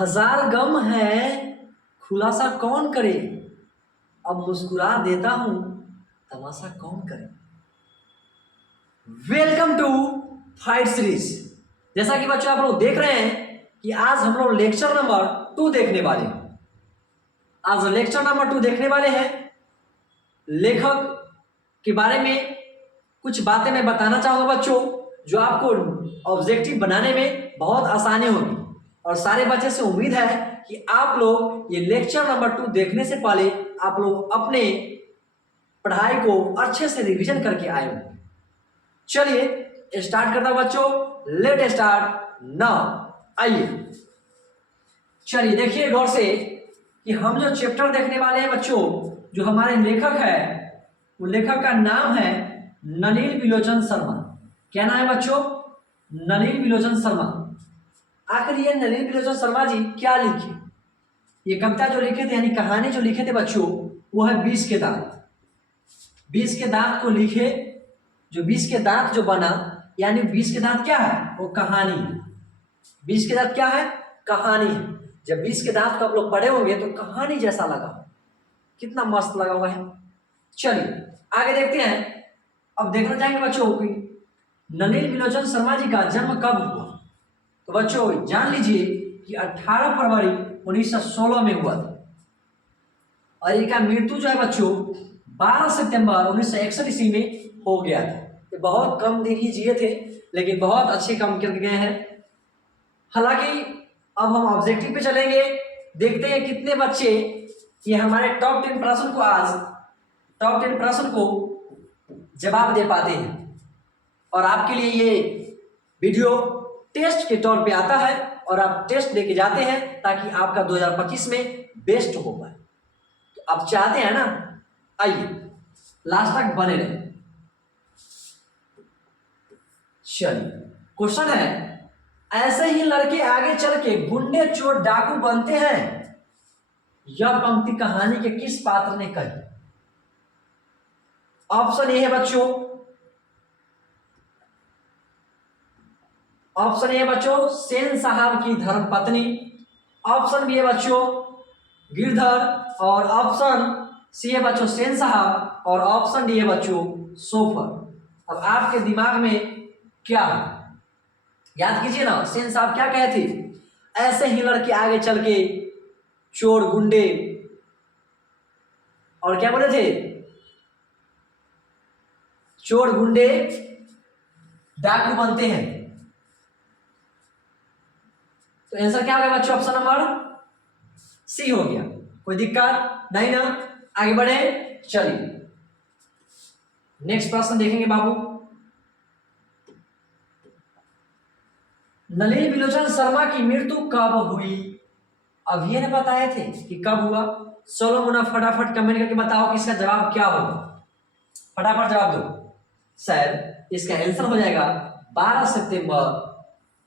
हजार गम है खुलासा कौन करे, अब मुस्कुरा देता हूं तमाशा कौन करे। Welcome to fight series. जैसा कि बच्चों आप लोग देख रहे हैं कि आज हम लोग लेक्चर नंबर 2 देखने वाले हैं। आज लेक्चर नंबर 2 देखने वाले हैं। लेखक के बारे में कुछ बातें मैं बताना चाहूंगा बच्चों, जो आपको ऑब्जेक्टिव बनाने में बहुत आसानी होगी। और सारे बच्चे से उम्मीद है कि आप लोग ये लेक्चर नंबर 2 देखने से पहले आप लोग अपने पढ़ाई को अच्छे से रिवीजन करके आए होंगे। चलिए स्टार्ट करता हूं बच्चों, लेट स्टार्ट नाउ। आइए चलिए देखिए गौर से कि हम जो चैप्टर देखने वाले हैं बच्चों, जो हमारे लेखक है वो लेखक का नाम है नलिन विलोचन शर्मा। क्या नाम है बच्चों? नलिन विलोचन शर्मा। आखिर ये नलिन विलोचन शर्मा जी क्या लिखे? ये कविता जो लिखे थे यानी कहानी जो लिखे थे बच्चों, वो है 20 के दांत। 20 के दांत को लिखे, जो 20 के दांत जो बना, यानी 20 के दांत क्या है? वो कहानी है। 20 के दांत क्या है? कहानी है। जब 20 के दांत को आप लोग पढ़े होंगे तो कहानी जैसा लगा, कितना मस्त लगा हुआ है। चलिए आगे देखते हैं। अब देखना चाहेंगे बच्चों कि नलिन विलोचन शर्मा जी का जन्म कब हुआ। तो बच्चों जान लीजिए कि 18 फरवरी 1916 में हुआ था। और इनका मृत्यु जो है बच्चों 12 सितंबर 1961 ईस्वी में हो गया था। ये बहुत कम दिन ही जिए थे, लेकिन बहुत अच्छे काम करके गए हैं। हालांकि अब हम ऑब्जेक्टिव पे चलेंगे, देखते हैं कितने बच्चे ये हमारे टॉप 10 प्रश्न को टॉप 10 प्रश्न को जवाब दे पाते हैं। और आपके लिए ये वीडियो टेस्ट के तौर पे आता है और आप टेस्ट लेके जाते हैं ताकि आपका 2025 में बेस्ट हो पाए। तो आप चाहते हैं ना, आइए लास्ट तक बने रहे। चलिए क्वेश्चन है, ऐसे ही लड़के आगे चल के गुंडे चोर डाकू बनते हैं, यह पंक्ति कहानी के किस पात्र ने कही? ऑप्शन ए है बच्चों, ऑप्शन ए है बच्चों सेन साहब की धर्मपत्नी, ऑप्शन बी है बच्चों गिरधर, और ऑप्शन सी है बच्चों सेन साहब, और ऑप्शन डी है बच्चों सोफर। अब आपके दिमाग में क्या है? याद कीजिए ना, सेन साहब क्या कहे थे? ऐसे ही लड़के आगे चल के चोर गुंडे और क्या बोले थे? चोर गुंडे डाकू बनते हैं। तो आंसर क्या हो गया बच्चों? ऑप्शन नंबर सी हो गया। कोई दिक्कत नहीं ना? आगे बढ़े। चलिए नेक्स्ट प्रश्न देखेंगे बाबू। नलिन विलोचन शर्मा की मृत्यु कब हुई? अब ये नहीं बताए थे कि कब हुआ। सोलो मुना फटाफट कमेंट करके बताओ कि इसका जवाब क्या होगा। फटाफट जवाब दो। शायद इसका आंसर हो जाएगा 12 सितंबर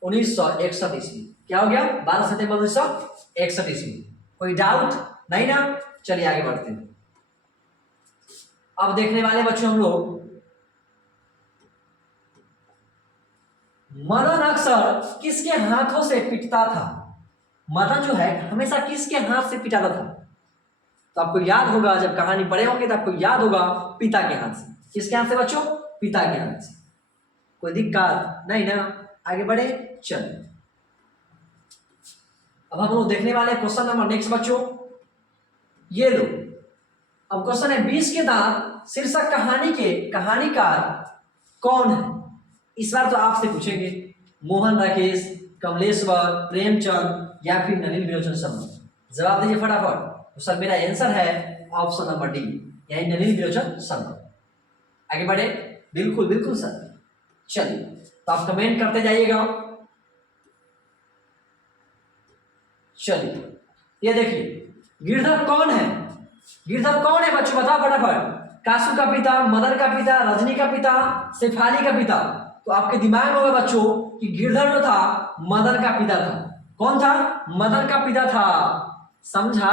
1961 ईस्वी। क्या हो गया? 12 सितंबर 1961 ईस्वी। कोई डाउट नहीं ना? चलिए आगे बढ़ते हैं। अब देखने वाले बच्चों हम लोग मदन अक्सर किसके हाथों से पिटता था? मदन जो है हमेशा किसके हाथ से पिटाता था? तो आपको याद होगा, जब कहानी पढ़े होंगे तो आपको याद होगा पिता के हाथ से। किसके हाथ से बच्चों? पिता के हाथ से। कोई दिक्कत नहीं ना? आगे बढ़े। चलिए अब हम लोग देखने वाले क्वेश्चन नंबर नेक्स्ट बच्चों, ये लो। अब क्वेश्चन है 20 के दांत शीर्षक कहानी के कहानीकार कौन है? इस बार तो आपसे पूछेंगे मोहन राकेश, कमलेश्वर, प्रेमचंद या फिर नलिन विलोचन शर्मा। जवाब दीजिए फटाफट। तो सर मेरा आंसर है ऑप्शन नंबर डी, यानी नलिन विलोचन शर्मा। आगे बढ़े। बिल्कुल बिल्कुल सर। चलिए तो आप कमेंट करते जाइएगा। चलिए ये देखिए, गिरधर कौन है? गिरधर कौन है बच्चों? बताओ फटाफट। कासू का पिता, मदन का पिता, रजनी का पिता, शेफाली का पिता। तो आपके दिमाग में होगा बच्चों कि गिरधर जो था मदन का पिता था। कौन था? मदन का पिता था। समझा?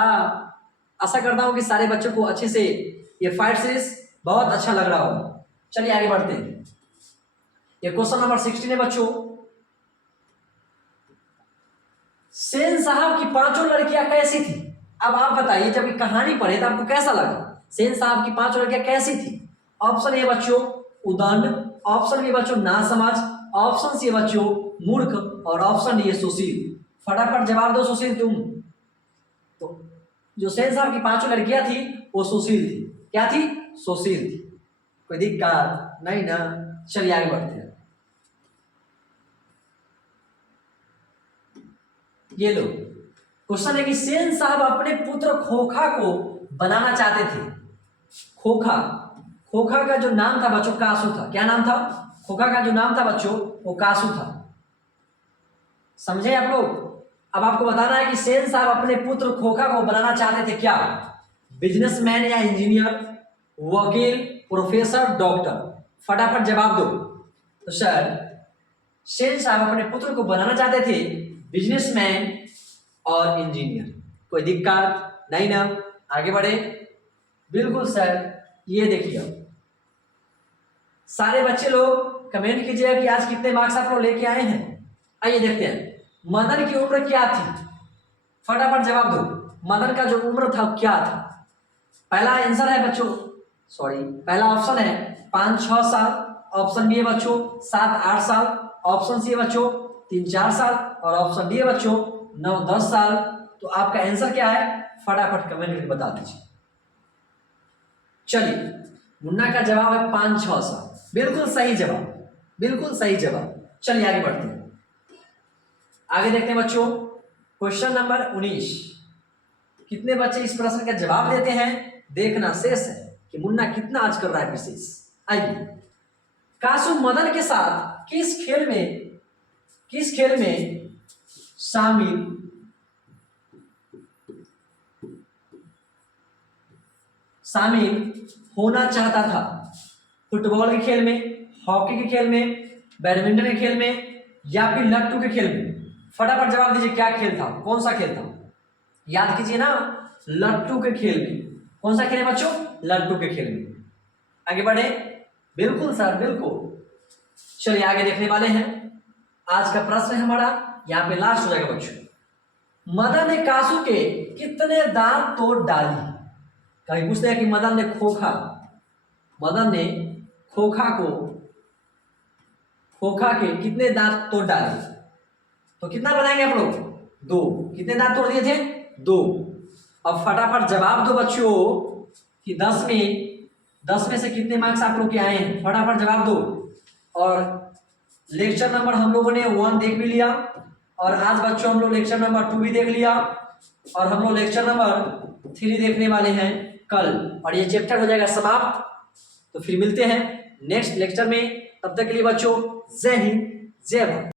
आशा करता हूं कि सारे बच्चों को अच्छे से ये फाइट सीरीज बहुत अच्छा लग रहा हो। चलिए आगे बढ़ते हैं। ये क्वेश्चन नंबर 16 है बच्चों। सेन साहब की पांचों लड़कियां कैसी थी? अब आप बताइए, जब ये कहानी पढ़े तो आपको कैसा लगा? सेन साहब की पांचों लड़कियां कैसी थी? ऑप्शन ए बच्चों उदंड, ऑप्शन बी बच्चों नासमझ, ऑप्शन सी बच्चों मूर्ख और ऑप्शन डी सुशील। फटाफट जवाब दो सुशील तुम। तो जो सेन साहब की पांचों लड़कियां थी वो सुशील थी। क्या थी? सुशील थी। कोई दिक्कत नहीं ना? चलिए आगे बढ़ते हैं। ये लो क्वेश्चन है कि सेन साहब अपने पुत्र खोखा को बनाना चाहते थे। खोखा, खोखा का जो नाम था बच्चों कासू था। क्या नाम था? खोखा का जो नाम था बच्चों वो कासू था। समझे आप लोग? अब आपको बताना है कि सेन साहब अपने पुत्र खोखा को बनाना चाहते थे क्या? बिजनेसमैन या इंजीनियर, वकील, प्रोफेसर, डॉक्टर। फटाफट जवाब दो। तो सर सेन साहब अपने पुत्र को बनाना चाहते थे बिजनेसमैन और इंजीनियर। कोई दिक्कत नहीं ना? आगे बढ़े। बिल्कुल सर। ये देखिए सारे बच्चे लोग कमेंट कीजिएगा कि आज कितने मार्क्स आप लोग लेके आए हैं। आइए देखते हैं मदन की उम्र क्या थी। फटाफट जवाब दो। मदन का जो उम्र था क्या था? पहला आंसर है बच्चों, पहला ऑप्शन है 5-6 साल, ऑप्शन बी है बच्चों 7-8 साल, ऑप्शन सी है बच्चों 3-4 साल और ऑप्शन डी है बच्चों 9-10 साल। तो आपका आंसर क्या है? फटाफट कमेंट करके बता दीजिए। चलिए मुन्ना का जवाब है 5-6 साल। बिल्कुल सही जवाब, बिल्कुल सही जवाब। चलिए आगे बढ़ते हैं। आगे देखते हैं बच्चों क्वेश्चन नंबर 19। कितने बच्चे इस प्रश्न का जवाब देते हैं देखना शेष है कि मुन्ना कितना आज कर रहा है विशेष। आइए, कासू मदन के साथ किस खेल में शामिल होना चाहता था? फुटबॉल के खेल में, हॉकी के खेल में, बैडमिंटन के खेल में या फिर लट्टू के खेल में? फटाफट जवाब दीजिए क्या खेल था, कौन सा खेल था? याद कीजिए ना, लट्टू के खेल में। कौन सा खेल है बच्चों? लट्टू के खेल में। आगे बढ़े। बिल्कुल सर बिल्कुल। चलिए आगे देखने वाले हैं। आज का प्रश्न है हमारा, यहाँ पे लास्ट हो जाएगा बच्चों। मदन ने कासू के कितने दांत तोड़ डाली? कहीं पूछते हैं कि मदन ने खोखा के कितने दांत तोड़ डाले? तो कितना बनाएंगे आप लोग? 2। कितने दांत तोड़ दिए थे? 2। अब फटाफट जवाब दो बच्चों कि 10 में से कितने मार्क्स आप लोग के आए हैं। फटाफट जवाब दो। और लेक्चर नंबर हम लोगों ने 1 देख भी लिया और आज बच्चों हम लोग लेक्चर नंबर 2 भी देख लिया और हम लोग लेक्चर नंबर 3 देखने वाले हैं कल, और ये चैप्टर हो जाएगा समाप्त। तो फिर मिलते हैं नेक्स्ट लेक्चर में। तब तक के लिए बच्चों जय हिंद जय भारत।